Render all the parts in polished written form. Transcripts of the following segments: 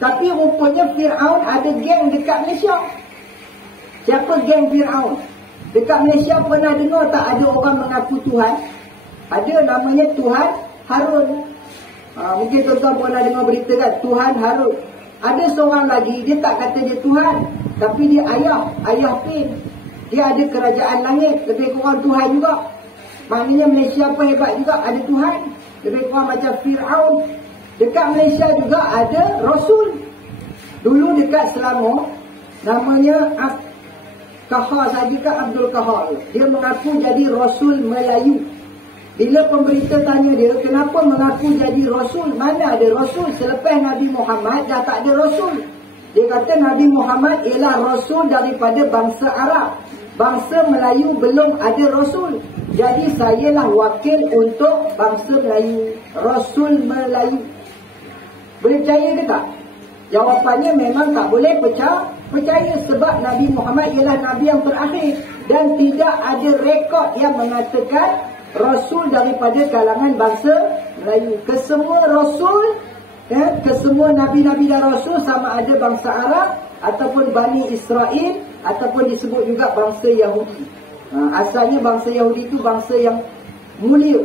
Tapi rupanya Fir'aun ada geng dekat Malaysia. Siapa geng Fir'aun? Dekat Malaysia pernah dengar tak ada orang mengaku Tuhan? Ada, namanya Tuhan Harun. Mungkin tuan-tuan pernah dengar berita kan, Tuhan Harun. Ada seorang lagi, dia tak kata dia Tuhan, tapi dia ayah Pin. Dia ada kerajaan langit, lebih kurang Tuhan juga. Maknanya Malaysia apa hebat juga, ada Tuhan. Lebih kurang macam Fir'aun. Dekat Malaysia juga ada Rasul. Dulu dekat Selangor, namanya Kahar saja ke Abdul Kahar. Dia mengaku jadi Rasul Melayu. Bila pemberita tanya dia, kenapa mengaku jadi Rasul? Mana ada Rasul? Selepas Nabi Muhammad dah tak ada Rasul. Dia kata Nabi Muhammad ialah Rasul daripada bangsa Arab. Bangsa Melayu belum ada Rasul. Jadi sayalah wakil untuk bangsa Melayu. Rasul Melayu. Boleh percaya ke tak? Jawapannya memang tak boleh percaya sebab Nabi Muhammad ialah Nabi yang terakhir. Dan tidak ada rekod yang mengatakan Rasul daripada kalangan bangsa Melayu. Kesemua Rasul, kesemua Nabi-Nabi dan Rasul sama ada bangsa Arab ataupun Bani Israel ataupun disebut juga bangsa Yahudi. Asalnya bangsa Yahudi itu bangsa yang mulia,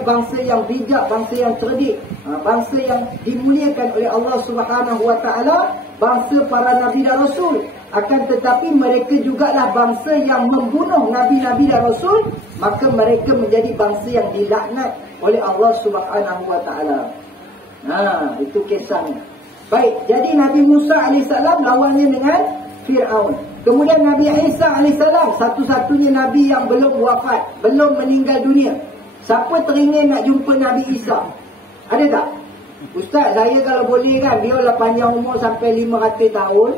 bangsa yang bijak, bangsa yang cerdik, bangsa yang dimuliakan oleh Allah Subhanahu Wa Taala, bangsa para Nabi dan Rasul. Akan tetapi mereka jugalah bangsa yang membunuh Nabi-Nabi dan Rasul, maka mereka menjadi bangsa yang dilaknat oleh Allah Subhanahu Wa Taala. Itu kisahnya. Baik, jadi Nabi Musa AS lawannya dengan Fir'aun. Kemudian Nabi Isa AS, satu-satunya Nabi yang belum wafat, belum meninggal dunia. Siapa teringin nak jumpa Nabi Isa? Ada tak? Ustaz, saya kalau boleh kan, dia lah panjang umur sampai 500 tahun.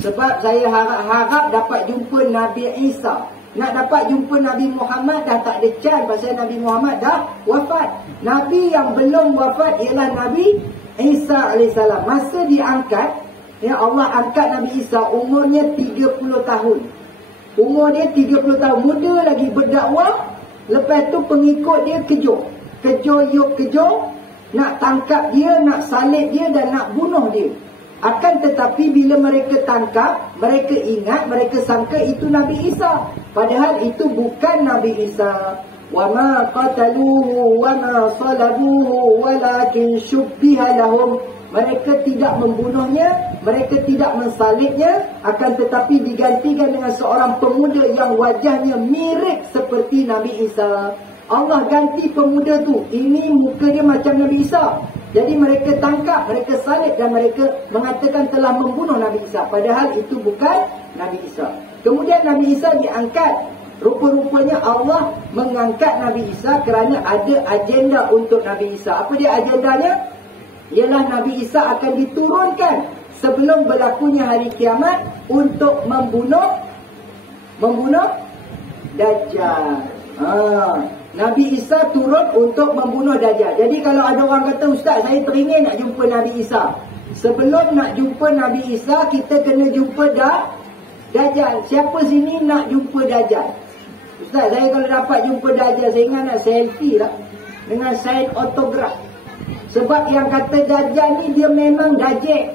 Sebab saya harap dapat jumpa Nabi Isa. Nak dapat jumpa Nabi Muhammad dah tak ada chance, pasal Nabi Muhammad dah wafat. Nabi yang belum wafat ialah Nabi Isa AS. Masa diangkat, Allah angkat Nabi Isa, umurnya 30 tahun. Umur dia 30 tahun, muda lagi berdakwah. Lepas tu pengikut dia kejut, nak tangkap dia, nak salib dia dan nak bunuh dia. Akan tetapi bila mereka tangkap, mereka ingat, mereka sangka itu Nabi Isa. Padahal itu bukan Nabi Isa. وَمَا قَتَلُوهُ وَمَا صَلَبُوهُ وَلَكِنْ شُبِّهَ لَهُمْ. Mereka tidak membunuhnya, mereka tidak mensalibnya, akan tetapi digantikan dengan seorang pemuda yang wajahnya mirip seperti Nabi Isa. Allah ganti pemuda tu, ini muka dia macam Nabi Isa. Jadi mereka tangkap, mereka salib dan mereka mengatakan telah membunuh Nabi Isa. Padahal itu bukan Nabi Isa. Kemudian Nabi Isa diangkat. Rupa-rupanya Allah mengangkat Nabi Isa kerana ada agenda untuk Nabi Isa. Apa dia agendanya? Ialah Nabi Isa akan diturunkan sebelum berlakunya hari kiamat untuk membunuh Dajjal. Nabi Isa turun untuk membunuh Dajjal. Jadi kalau ada orang kata, Ustaz, saya teringin nak jumpa Nabi Isa. Sebelum nak jumpa Nabi Isa, kita kena jumpa Dajjal. Siapa sini nak jumpa Dajjal? Ustaz, saya kalau dapat jumpa Dajjal, saya ingat nak selfie lah dengan sign autograf. Sebab yang kata Dajjal ni dia memang dajjal.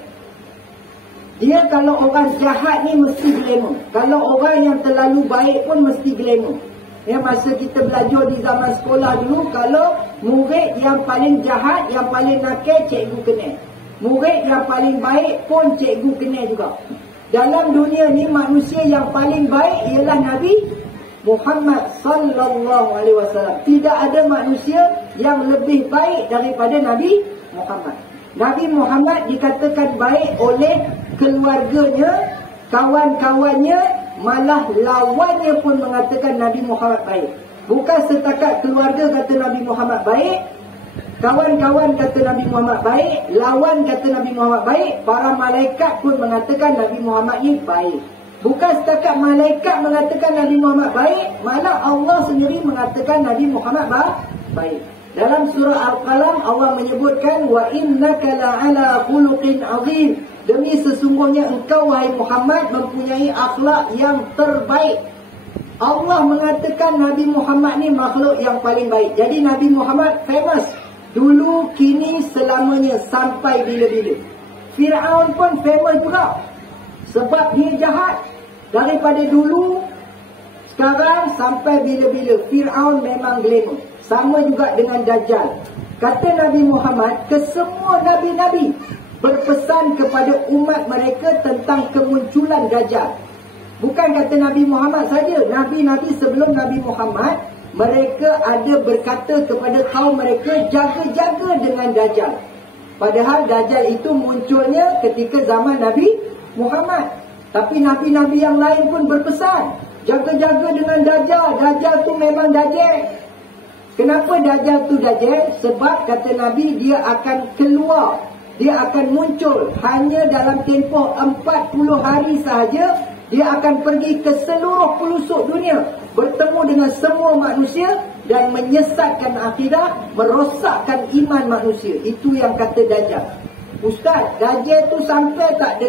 Dia kalau orang jahat ni mesti glamour. Kalau orang yang terlalu baik pun mesti glamour. Masa kita belajar di zaman sekolah dulu, kalau murid yang paling jahat, yang paling nakal, cikgu kenal. Murid yang paling baik pun cikgu kenal juga. Dalam dunia ni manusia yang paling baik ialah Nabi Muhammad sallallahu alaihi wasallam. Tidak ada manusia yang lebih baik daripada Nabi Muhammad. Nabi Muhammad dikatakan baik oleh keluarganya, kawan-kawannya, malah lawannya pun mengatakan Nabi Muhammad baik. Bukan setakat keluarga kata Nabi Muhammad baik, kawan-kawan kata Nabi Muhammad baik, lawan kata Nabi Muhammad baik, para malaikat pun mengatakan Nabi Muhammad ni baik. Bukan setakat malaikat mengatakan Nabi Muhammad baik, malah Allah sendiri mengatakan Nabi Muhammad baik. Dalam surah Al-Qalam Allah menyebutkan wa innaka la'ala khuluqin azim. Demi sesungguhnya engkau wahai Muhammad mempunyai akhlak yang terbaik. Allah mengatakan Nabi Muhammad ni makhluk yang paling baik. Jadi Nabi Muhammad famous dulu, kini, selamanya, sampai bila-bila. Fir'aun pun famous juga. Sebab dia jahat. Daripada dulu, sekarang sampai bila-bila, Fir'aun memang glamour. Sama juga dengan Dajjal. Kata Nabi Muhammad, kesemua Nabi-Nabi berpesan kepada umat mereka tentang kemunculan Dajjal. Bukan kata Nabi Muhammad saja. Nabi-Nabi sebelum Nabi Muhammad, mereka ada berkata kepada kaum mereka, jaga-jaga dengan Dajjal. Padahal Dajjal itu munculnya ketika zaman Nabi Muhammad. Tapi Nabi-Nabi yang lain pun berpesan, jaga-jaga dengan Dajjal. Dajjal tu memang dajjal. Kenapa Dajjal tu dajjal? Sebab kata Nabi, dia akan keluar, dia akan muncul hanya dalam tempoh 40 hari sahaja. Dia akan pergi ke seluruh pelosok dunia, bertemu dengan semua manusia dan menyesatkan akidah, merosakkan iman manusia. Itu yang kata Dajjal. Ustaz, Dajjal tu sampai tak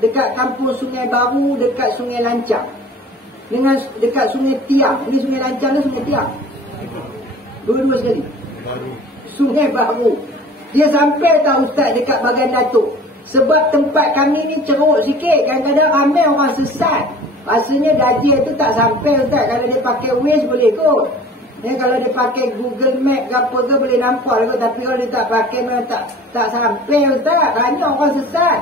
dekat kampung Sungai Baru, dekat Sungai Lancang, dengan dekat Sungai Tiang? Ini Sungai Lancang ke Sungai Tiang? Dua-dua sekali. Sungai Baru. Dia sampai tak Ustaz dekat Bagan Datuk? Sebab tempat kami ni ceruk sikit, kadang-kadang ramai orang sesat. Rasanya Dajjal tu tak sampai Ustaz. Kalau dia pakai Waze boleh kot. Kalau dia pakai Google Map ke apa ke boleh nampak kot. Tapi kalau dia tak pakai memang tak sampai Ustaz. Banyak orang sesat.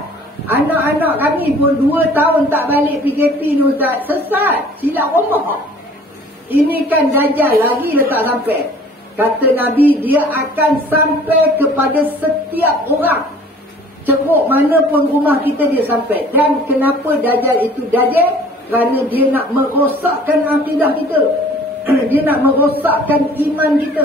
Anak-anak kami pun 2 tahun tak balik PKP ni Ustaz. Sesat. Silap rumah. Ini kan Dajjal, lagi dia tak sampai. Kata Nabi, dia akan sampai kepada setiap orang. Ceruk mana pun rumah kita dia sampai. Dan kenapa Dajjal itu Dajjal? Kerana dia nak merosakkan akidah kita. Dia nak merosakkan iman kita.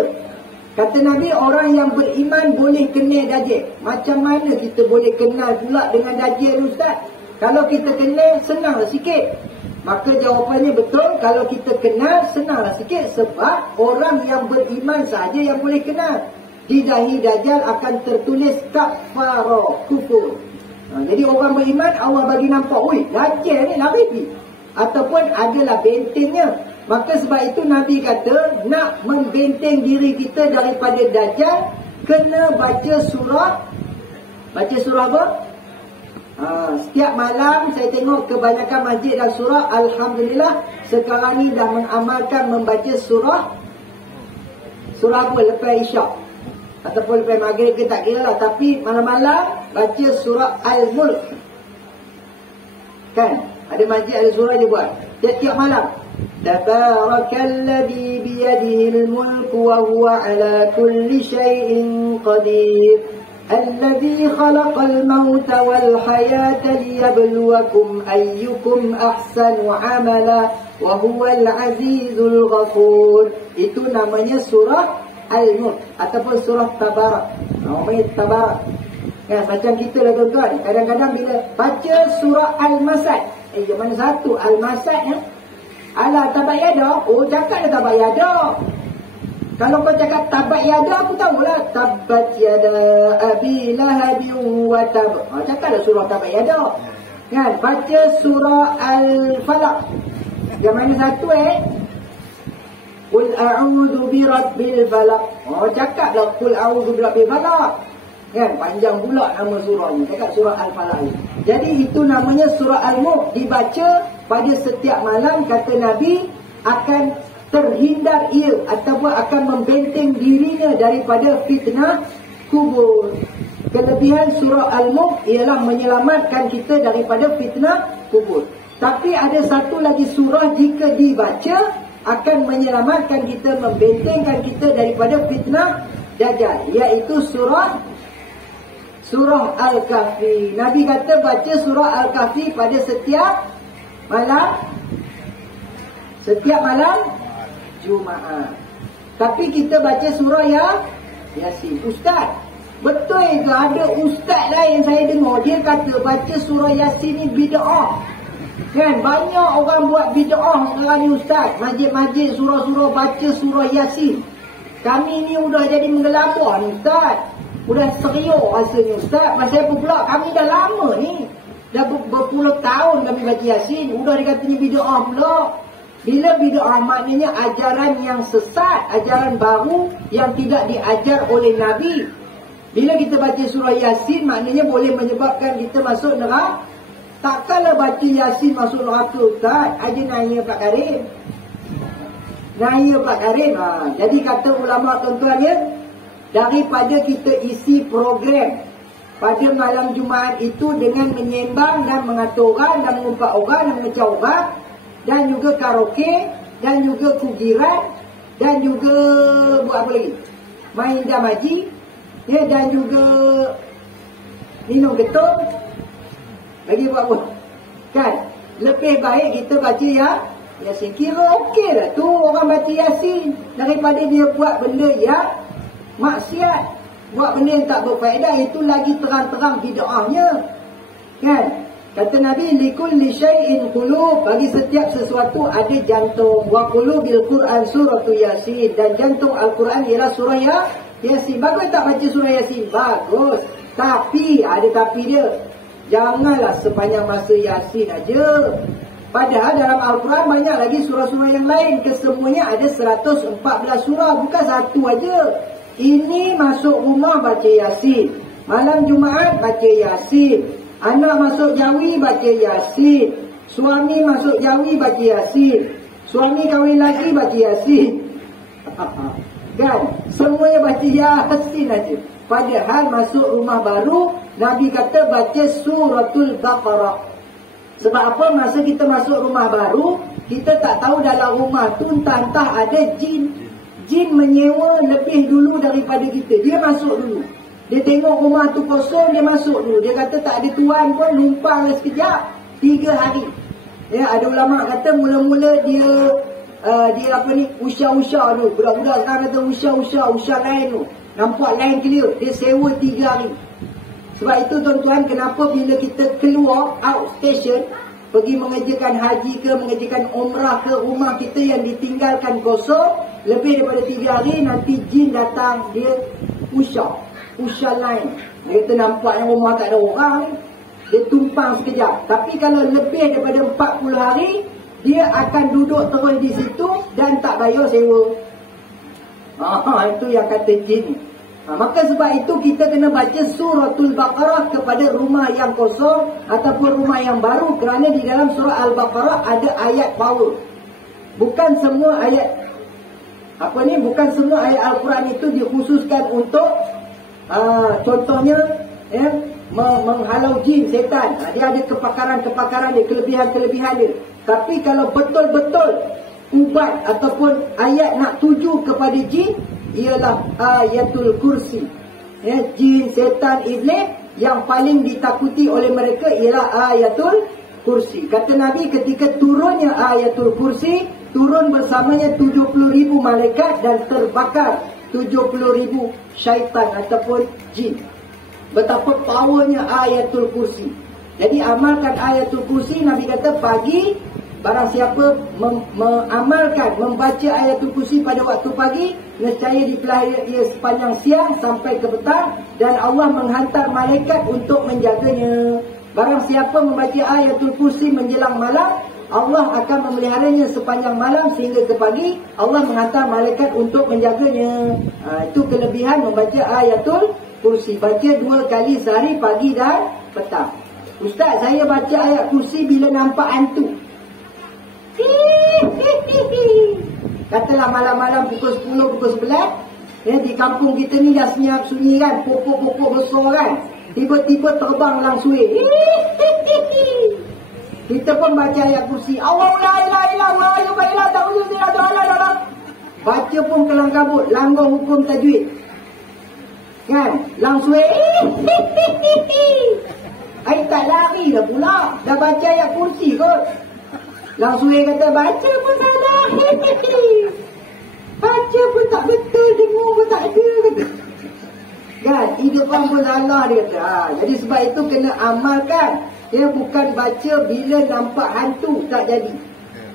Kata Nabi, orang yang beriman boleh kenal Dajjal. Macam mana kita boleh kenal pula dengan Dajjal Ustaz? Kalau kita kenal, senanglah sikit. Maka jawapannya betul, kalau kita kenal, senanglah sikit. Sebab orang yang beriman saja yang boleh kenal. Di dahi Dajjal akan tertulis kafara, kufur. Jadi orang beriman, Allah bagi nampak, ui, Dajjal ni lari. Ataupun adalah bentengnya. Maka sebab itu Nabi kata, nak membenteng diri kita daripada Dajjal, kena baca surah. Baca surah apa? Setiap malam saya tengok kebanyakan masjid dan surah, alhamdulillah sekarang ni dah mengamalkan membaca surah apa lepas isyak ataupun lepas maghrib ke tak kira lah, tapi malam-malam baca surah Al-Mulk. Kan ada masjid ada surah dia buat tiap-tiap malam. Tabarakalladzi biyadihil mulku wa huwa ala kulli syai'in qadir. الذي خلق الموت والحياة ليبلوكم أيكم أحسن عملا وهو العزيز الغفور. Itu namanya surah Al-Mulk ataupun surah Tabarak. Namanya Tabarak. Ya, macam kita lah tuan-tuan. Kadang-kadang bila baca surah Al-Masad, yang mana satu Al-Masad ya? Alah tabat yada. Oh, cakap dah tabat yada. Kalau kau cakap tabat yada, aku tahulah. Tabat yada abi lahabin wa tab. Cakaplah surah tabat yada. Kan? Baca surah Al-Falaq. Yang mana satu Qul a'udhu bi rabbil falaq. Cakaplah Qul a'udhu bi rabbil falaq. Kan? Panjang pula nama surah ni. Cakap surah Al-Falaq ni. Jadi itu namanya surah Al-Mulk. Dibaca pada setiap malam, kata Nabi, akan terhindar ia ataupun akan membenteng dirinya daripada fitnah kubur. Kelebihan surah Al-Mulk ialah menyelamatkan kita daripada fitnah kubur. Tapi ada satu lagi surah jika dibaca akan menyelamatkan kita, membentengkan kita daripada fitnah Dajjal, iaitu surah Al-Kahfi. Nabi kata baca surah Al-Kahfi pada setiap malam Jumaat. Tapi kita baca surah Yasin. Ustaz, betul ke ada ustaz lain saya dengar dia kata baca surah Yasin ni bid'ah? Kan banyak orang buat bid'ah sekarang ni Ustaz. Masjid-masjid surah-surah baca surah Yasin. Kami ni udah jadi menggelabah ni Ustaz. Udah serius rasanya Ustaz. Pasal apa pula? Kami dah lama ni. Dah berpuluh tahun kami baca Yasin. Udah dikatanya bid'ah pula. Bila bid'ah maknanya ajaran yang sesat, ajaran baru yang tidak diajar oleh Nabi. Bila kita baca surah Yasin, maknanya boleh menyebabkan kita masuk neraka. Takkanlah baca Yasin masuk neraka, Ustaz. Aja nanya Pak Karim. Nanya Pak Karim. Jadi kata ulama tuan-tuan ya, daripada kita isi program pada malam Jumaat itu dengan menyembang dan mengatur orang dan mengumpat orang dan mengecah orang, dan juga karaoke, dan juga kugiran, dan juga buat apa lagi? Main damaji, ya, dan juga minum getong. Lagi buat apa? Kan? Lebih baik kita baca Yasin. Kira okey lah tu orang baca Yasin daripada dia buat benda yang maksiat. Buat benda yang tak berfaedah, itu lagi terang-terang bid'ahnya. Kan? Kata Nabi, likulli syai'in qulub, bagi setiap sesuatu ada jantung. Wa qulubil Quran suratul Yasin, dan jantung Al-Quran ialah surah Yasin. Bagus tak baca surah Yasin? Bagus. Tapi, ada tapi dia. Janganlah sepanjang masa Yasin aja. Padahal dalam Al-Quran banyak lagi surah-surah yang lain. Kesemuanya ada 114 surah, bukan satu aja. Ini masuk rumah baca Yasin, malam Jumaat baca Yasin, anak masuk Jawi baca Yasin, suami masuk Jawi baca Yasin, suami kahwin lagi baca Yasin. Kan? Semuanya baca Yasin aja. Padahal masuk rumah baru, Nabi kata baca suratul Baqarah. Sebab apa? Masa kita masuk rumah baru, kita tak tahu dalam rumah tu entah ada jin. Jin menyewa lebih dulu daripada kita. Dia masuk dulu. Dia tengok rumah tu kosong, dia masuk dulu. Dia kata tak ada tuan pun, numpang sekejap. 3 hari. Ya, ada ulama kata mula-mula dia usah-usah tu. Budak-budak sekarang kata usah lain tu. Nampak lain clear. Dia sewa 3 hari. Sebab itu tuan-tuan, kenapa bila kita keluar outstation, pergi mengerjakan haji ke, mengerjakan umrah ke, rumah kita yang ditinggalkan kosong, lebih daripada 3 hari, nanti jin datang, dia usah lain. Dia kata nampak yang rumah tak ada orang ni, dia tumpang sekejap. Tapi kalau lebih daripada 40 hari, dia akan duduk terus di situ dan tak bayar sewa. Itu yang kata jin ni. Maka sebab itu kita kena baca suratul Baqarah kepada rumah yang kosong ataupun rumah yang baru, kerana di dalam surah Al-Baqarah ada ayat power. Bukan semua ayat bukan semua ayat Al-Quran itu dikhususkan untuk contohnya menghalau jin, setan. Dia ada kepakaran dia, kelebihan dia. Tapi kalau betul-betul ubat ataupun ayat nak tuju kepada jin, ialah ayatul kursi. Jin, setan, iblis yang paling ditakuti oleh mereka ialah ayatul kursi. Kata Nabi, ketika turunnya ayatul kursi, turun bersamanya 70,000 malaikat dan terbakar 70,000 syaitan ataupun jin. Betapa powernya ayatul kursi. Jadi amalkan ayatul kursi. Nabi kata pagi, barang siapa mengamalkan, membaca ayatul kursi pada waktu pagi, nescaya dipelihara ia sepanjang siang sampai ke petang, dan Allah menghantar malaikat untuk menjaganya. Barang siapa membaca ayatul kursi menjelang malam, Allah akan memeliharanya sepanjang malam sehingga ke pagi. Allah menghantar malaikat untuk menjaganya. Itu kelebihan membaca ayatul kursi. Baca 2 kali sehari, pagi dan petang. Ustaz, saya baca ayat kursi bila nampak hantu. Katalah malam-malam pukul 10, pukul 11, di kampung kita ni dah senyap sunyi kan, pokok-pokok besar kan, tiba-tiba terbang langsung. Kita pun baca ayat kursi, Allah la ilaha illallah wa la ilaha illallah. Baca pun kelang kabut, langgar hukum tajwid. Kan? Langsung ai tak lari dah pula, dah baca ayat kursi kot. Langsung dia kata, baca pun salah. Baca pun tak betul, dengar pun tak ada. Kan? Hidup orang pun salah dia kata. Jadi sebab itu kena amalkan. Dia bukan baca bila nampak hantu, tak jadi.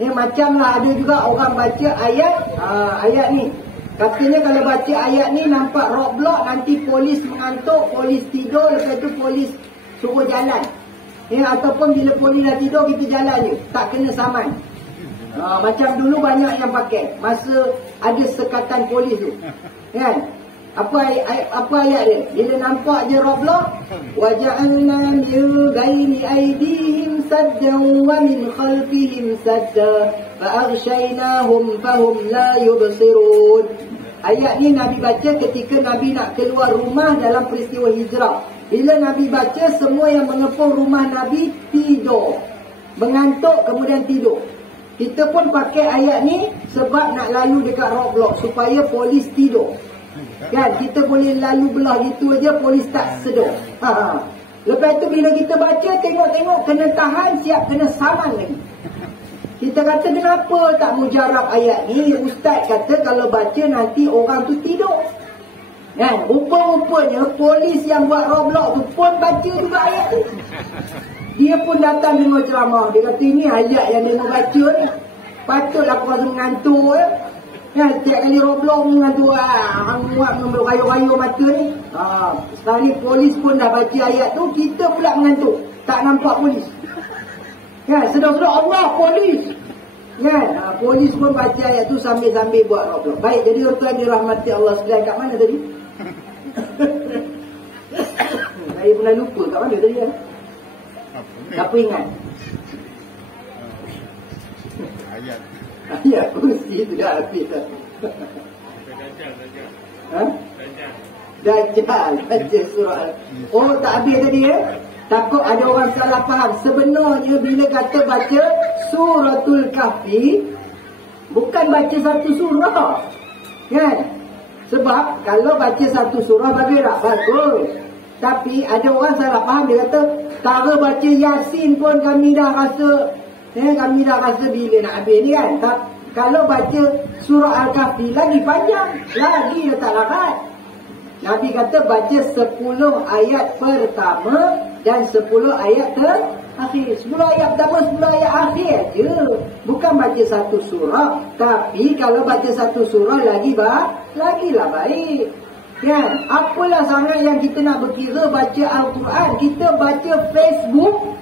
Macamlah ada juga orang baca ayat ni. Katanya kalau baca ayat ni nampak roadblock, nanti polis mengantuk, polis tidur, lepas tu polis suruh jalan. Ataupun bila polis dah tidur, kita jalan je, tak kena saman. Macam dulu banyak yang pakai masa ada sekatan polis tu, kan? Apa ayat dia? Bila nampak je Roblox, waja'alna min baini aydihim saddan wa min khalfihim sadda fa'aghshaynahum fahum la yubsirun. Ayat ni Nabi baca ketika Nabi nak keluar rumah dalam peristiwa hijrah. Bila Nabi baca, semua yang mengepung rumah Nabi tidur, mengantuk kemudian tidur. Kita pun pakai ayat ni sebab nak lalu dekat Roblox supaya polis tidur. Kan, kita boleh lalu belah gitu aja, polis tak sedar. Lepas tu bila kita baca, tengok-tengok kena tahan, siap kena saman lagi. Kita kata kenapa tak mujarab ayat ni? Ustaz kata kalau baca nanti orang tu tidur. Kan, rupa-rupanya polis yang buat Roblox tu pun baca juga ayat tu. Dia pun datang dengar ceramah. Dia kata ini ayat yang dia nak baca ni. Patutlah aku rasa mengantuk ya. Ya, setiap kali Roblox mengantuk, hanguat rayu-rayu mata ni. Sekarang ni polis pun dah baca ayat tu, kita pula mengantuk. Tak nampak polis. Ya, sedar-sedar Allah polis. Ya, polis pun baca ayat tu sambil-sambil buat Roblox. Baik, jadi tuan dirahmati Allah sekalian. Kat mana tadi? Saya pernah lupa kat mana tadi kan? Siapa ingat? Ayat. Ya, kursi itu dah habis dah. Dajjal. Dajjal surah. Oh, tak habis tadi ya? Takut ada orang salah faham. Sebenarnya bila kata baca suratul kahfi, bukan baca satu surah. Kan? Sebab kalau baca satu surah bagus tak? Bagus. Tapi ada orang salah faham. Dia kata, tara baca Yasin pun kami dah rasa kami dah rasa bila nak habis ni kan. Kalau baca surah Al-Kahfi lagi panjang, lagi letak larat. Nabi kata baca 10 ayat pertama dan 10 ayat terakhir. 10 ayat pertama, 10 ayat akhir je. Bukan baca satu surah. Tapi kalau baca satu surah lagilah baik. Kan? Apalah sangat yang kita nak berkira baca Al-Quran. Kita baca Facebook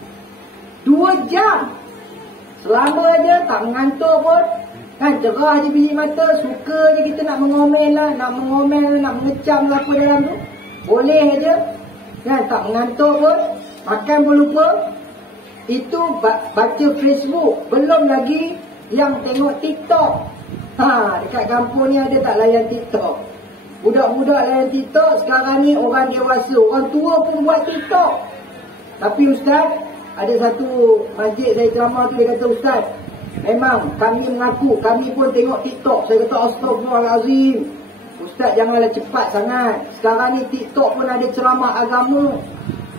2 jam. Selama aja tak mengantuk pun. Kan, cerah je biji mata. Suka je kita nak mengomel lah. Nak mengecam lah apa dalam tu. Boleh aja. Kan, tak mengantuk pun. Makan pun lupa. Itu baca Facebook. Belum lagi yang tengok TikTok. Dekat kampung ni ada tak layan TikTok? Budak-budak layan TikTok. Sekarang ni orang dewasa, orang tua pun buat TikTok. Tapi Ustaz, ada satu masjid saya ceramah tu, dia kata, Ustaz, memang kami mengaku, kami pun tengok TikTok. Saya kata, Astaghfirullahalazim. Ustaz janganlah cepat sangat. Sekarang ni TikTok pun ada ceramah agama.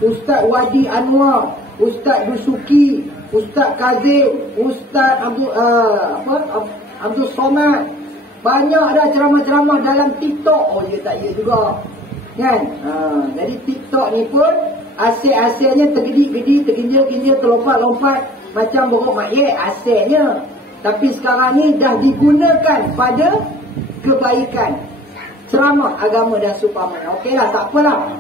Ustaz Wadi Anwar, Ustaz Dusuki, Ustaz Kazim, Ustaz Abdul Somad. Banyak dah ceramah-ceramah dalam TikTok. Oh ya tak ya juga. Kan? Jadi TikTok ni pun asyik-asyiknya tergedik-gedik, terginjil-ginjil, terlompat-lompat macam buruk makyek asyiknya. Tapi sekarang ni dah digunakan pada kebaikan, ceramah agama dan supamanya. Okeylah, tak apalah,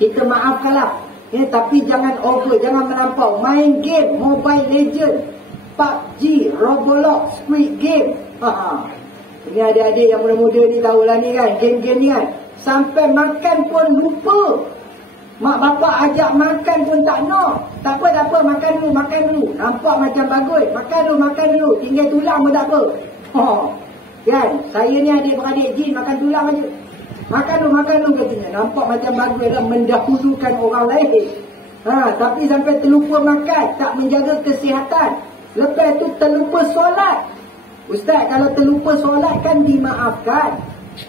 kita maafkanlah. Tapi jangan over, jangan melampau. Main game Mobile Legend, PUBG, Roblox, Squid Game. Ini adik-adik yang muda-muda ni tahulah ni kan, game-game ni kan. Sampai makan pun lupa. Mak bapak ajak makan pun tak nak. Tak apa, makan dulu. Nampak macam bagus. Makan dulu. Tinggal tulang pun tak apa. Kan? Saya ni adik-beradik jin, makan tulang aja. Makan dulu katanya. Nampak macam bagus lah, mendahulukan orang lain. Tapi sampai terlupa makan, tak menjaga kesihatan. Lepas tu terlupa solat. Ustaz, kalau terlupa solat kan dimaafkan.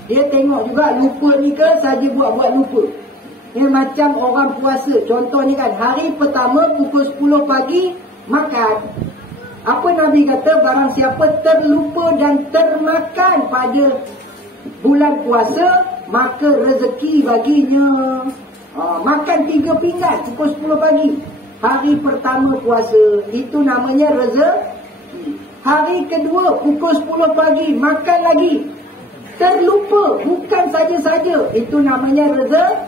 Dia tengok juga lupa ni ke saja buat-buat lupa. Macam orang puasa. Contoh ni kan, hari pertama pukul 10 pagi makan. Apa Nabi kata? Barang siapa terlupa dan termakan pada bulan puasa, maka rezeki baginya. Makan 3 pinggan pukul 10 pagi hari pertama puasa, itu namanya rezeki. Hari kedua pukul 10 pagi makan lagi, terlupa, bukan saja-saja, itu namanya rezeki.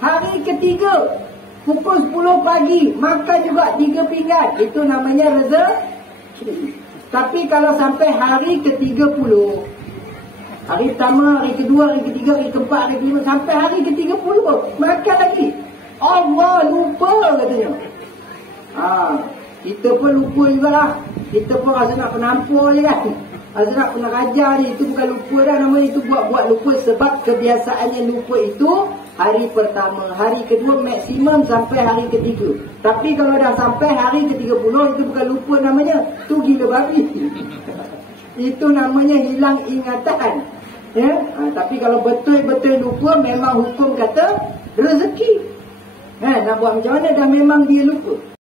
Hari ketiga pukul 10 pagi makan juga 3 pinggan, itu namanya rezeki. Tapi kalau sampai hari ke-30, Hari pertama, hari kedua, hari ketiga, hari keempat, hari kelima, sampai hari ke-30 makan lagi. Allah lupa katanya. Kita pun lupa juga lah. Kita pun rasa nak penampur je kan. Rasa nak pernah ajar ni. Itu bukan lupa dah, namanya itu buat-buat lupa. Sebab kebiasaannya lupa itu hari pertama, hari kedua maksimum sampai hari ketiga. Tapi kalau dah sampai hari ke-30 itu bukan lupa namanya. Itu gila babi. Itu namanya hilang ingatan. Ya? Tapi kalau betul-betul lupa, memang hukum kata rezeki. Nak buat macam mana dah memang dia lupa.